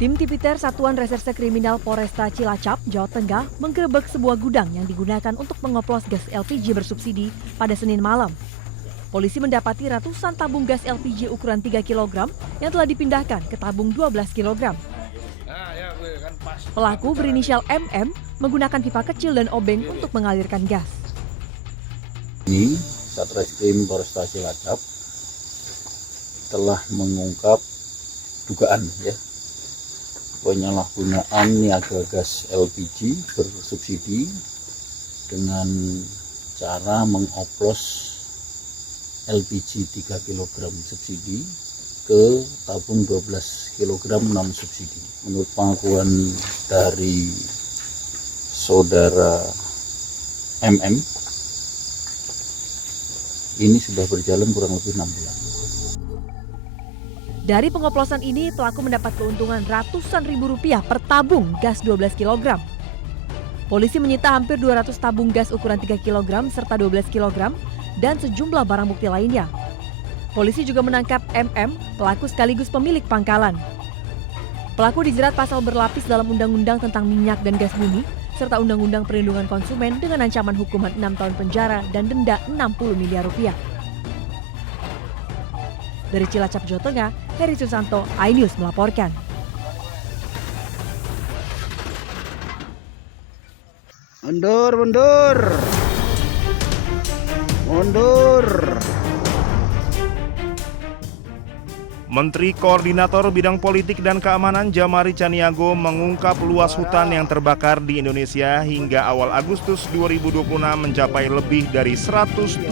Tim Tipiter Satuan Reserse Kriminal Polresta Cilacap, Jawa Tengah menggerebek sebuah gudang yang digunakan untuk mengoplos gas LPG bersubsidi pada Senin malam. Polisi mendapati ratusan tabung gas LPG ukuran 3 kg yang telah dipindahkan ke tabung 12 kg. Pelaku berinisial MM menggunakan pipa kecil dan obeng untuk mengalirkan gas. Ini Satreskrim Polresta Cilacap telah mengungkap dugaan penyalahgunaan niaga gas LPG bersubsidi dengan cara mengoplos LPG 3 kg subsidi ke tabung 12 kg non subsidi. Menurut pengakuan dari saudara MM, ini sudah berjalan kurang lebih 6 bulan. Dari pengoplosan ini, pelaku mendapat keuntungan ratusan ribu rupiah per tabung gas 12 kg. Polisi menyita hampir 200 tabung gas ukuran 3 kg serta 12 kg dan sejumlah barang bukti lainnya. Polisi juga menangkap MM, pelaku sekaligus pemilik pangkalan. Pelaku dijerat pasal berlapis dalam Undang-Undang tentang Minyak dan Gas Bumi serta Undang-Undang Perlindungan Konsumen dengan ancaman hukuman 6 tahun penjara dan denda 60 miliar rupiah. Dari Cilacap, Jawa Tengah, Heri Susanto, iNews melaporkan. Mundur, mundur. Mundur. Menteri Koordinator Bidang Politik dan Keamanan Djamari Caniago mengungkap luas hutan yang terbakar di Indonesia hingga awal Agustus 2026 mencapai lebih dari 107.000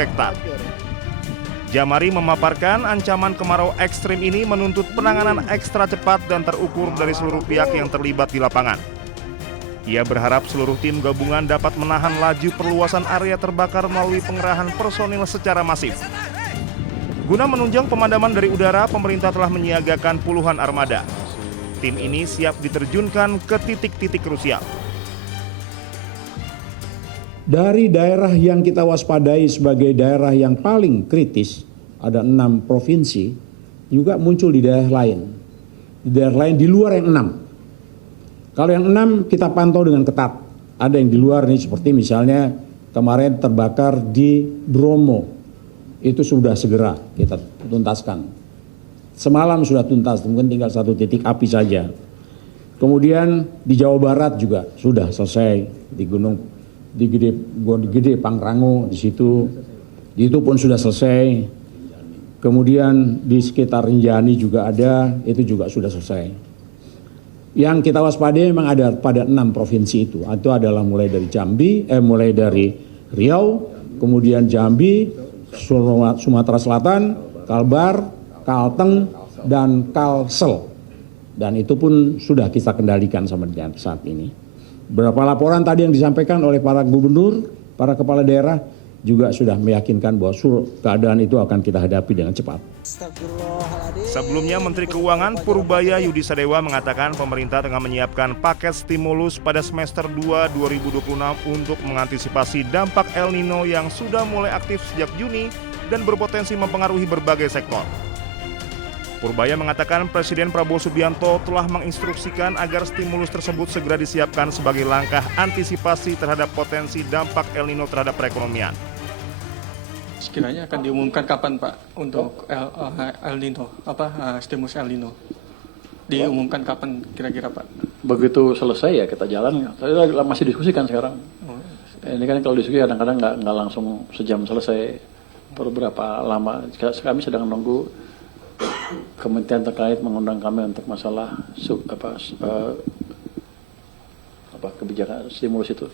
hektar. Djamari memaparkan ancaman kemarau ekstrim ini menuntut penanganan ekstra cepat dan terukur dari seluruh pihak yang terlibat di lapangan. Ia berharap seluruh tim gabungan dapat menahan laju perluasan area terbakar melalui pengerahan personil secara masif. Guna menunjang pemadaman dari udara, pemerintah telah menyiagakan puluhan armada. Tim ini siap diterjunkan ke titik-titik krusial. Dari daerah yang kita waspadai sebagai daerah yang paling kritis, ada 6 provinsi, juga muncul di daerah lain. Di daerah lain di luar yang 6. Kalau yang 6 kita pantau dengan ketat. Ada yang di luar nih, seperti misalnya kemarin terbakar di Bromo. Itu sudah segera kita tuntaskan. Semalam sudah tuntas, mungkin tinggal 1 titik api saja. Kemudian di Jawa Barat juga sudah selesai di Gunung Gede Pangrango di situ. Itu pun sudah selesai. Kemudian di sekitar Rinjani juga ada, itu juga sudah selesai. Yang kita waspadai memang ada pada 6 provinsi itu. Itu adalah mulai dari mulai dari Riau, kemudian Jambi, Sumatera Selatan, Kalbar, Kalteng, dan Kalsel. Dan itu pun sudah kita kendalikan sampai dengan saat ini. Beberapa laporan tadi yang disampaikan oleh para gubernur, para kepala daerah juga sudah meyakinkan bahwa keadaan itu akan kita hadapi dengan cepat. Sebelumnya, Menteri Keuangan Purbaya Yudisadewa mengatakan pemerintah tengah menyiapkan paket stimulus pada semester 2 2026 untuk mengantisipasi dampak El Nino yang sudah mulai aktif sejak Juni dan berpotensi mempengaruhi berbagai sektor. Purbaya mengatakan Presiden Prabowo Subianto telah menginstruksikan agar stimulus tersebut segera disiapkan sebagai langkah antisipasi terhadap potensi dampak El Nino terhadap perekonomian. Sekiranya akan diumumkan kapan Pak untuk El Nino, stimulus El Nino? Diumumkan kapan kira-kira Pak? Begitu selesai ya kita jalan. Saya masih diskusikan sekarang. Ini kan kalau diskusi kadang-kadang nggak langsung sejam selesai. Beberapa lama. Kami sedang menunggu kementerian terkait mengundang kami untuk masalah kebijakan stimulus itu.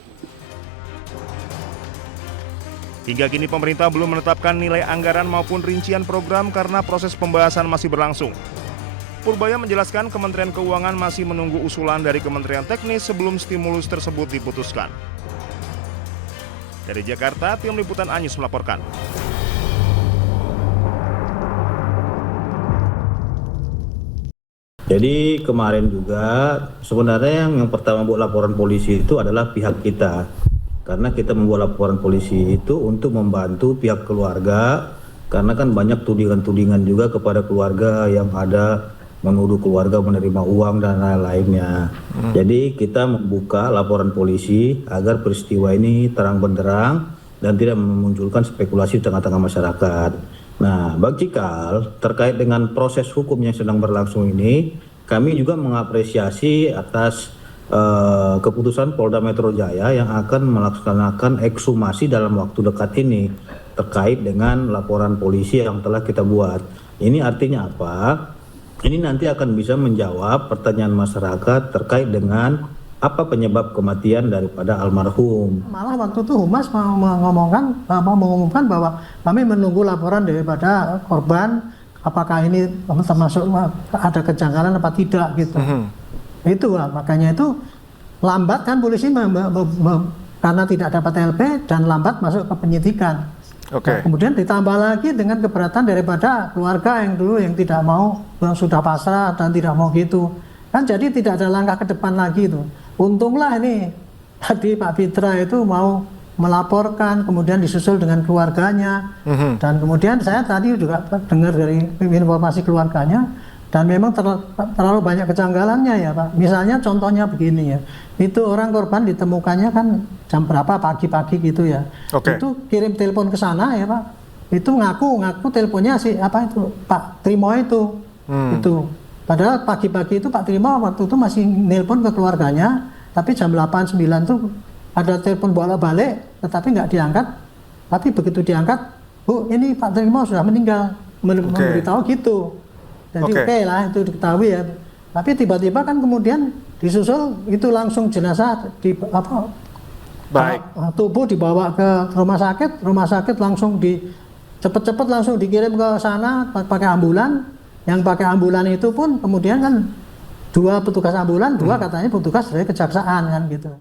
Hingga kini pemerintah belum menetapkan nilai anggaran maupun rincian program karena proses pembahasan masih berlangsung. Purbaya menjelaskan Kementerian Keuangan masih menunggu usulan dari Kementerian Teknis sebelum stimulus tersebut diputuskan. Dari Jakarta, tim liputan iNews melaporkan. Jadi kemarin juga sebenarnya yang pertama buat laporan polisi itu adalah pihak kita. Karena kita membuat laporan polisi itu untuk membantu pihak keluarga. Karena kan banyak tudingan-tudingan juga kepada keluarga yang ada menuduh keluarga menerima uang dan lain-lainnya. Jadi kita membuka laporan polisi agar peristiwa ini terang benderang dan tidak memunculkan spekulasi di tengah-tengah masyarakat. Nah, Bang Cikal, terkait dengan proses hukum yang sedang berlangsung ini, kami juga mengapresiasi atas keputusan Polda Metro Jaya yang akan melaksanakan ekshumasi dalam waktu dekat ini terkait dengan laporan polisi yang telah kita buat. Ini artinya apa? Ini nanti akan bisa menjawab pertanyaan masyarakat terkait dengan apa penyebab kematian daripada almarhum. Malah waktu itu Humas mengumumkan bahwa kami menunggu laporan daripada korban, apakah ini termasuk ada kejanggalan apa tidak gitu. Itulah makanya itu lambat kan polisi karena tidak dapat LP dan lambat masuk ke penyidikan. Nah, kemudian ditambah lagi dengan keberatan daripada keluarga yang dulu yang tidak mau, yang sudah pasrah dan tidak mau gitu. Kan jadi tidak ada langkah ke depan lagi itu. Untunglah ini tadi Pak Fitra itu mau melaporkan, kemudian disusul dengan keluarganya. Dan kemudian saya tadi juga dengar dari informasi keluarganya, dan memang terlalu banyak kejanggalannya ya Pak. Misalnya contohnya begini ya, itu orang korban ditemukannya kan jam berapa pagi-pagi gitu ya. Itu kirim telepon ke sana ya Pak. Itu ngaku teleponnya si apa itu Pak Trimo itu. Itu. Padahal pagi-pagi itu Pak Trimo waktu itu masih nelpon ke keluarganya, tapi jam 8-9 tuh ada telepon bolak-balik, tetapi nggak diangkat. Tapi begitu diangkat, Bu, ini Pak Trimo sudah meninggal, memberitahu gitu. Jadi oke lah itu diketahui ya. Tapi tiba-tiba kan kemudian disusul itu langsung jenazah di apa? Tubuh dibawa ke rumah sakit langsung cepet-cepet langsung dikirim ke sana pakai ambulan. Yang pakai ambulan itu pun kemudian kan 2 petugas ambulan, 2 katanya petugas dari kejaksaan kan gitu.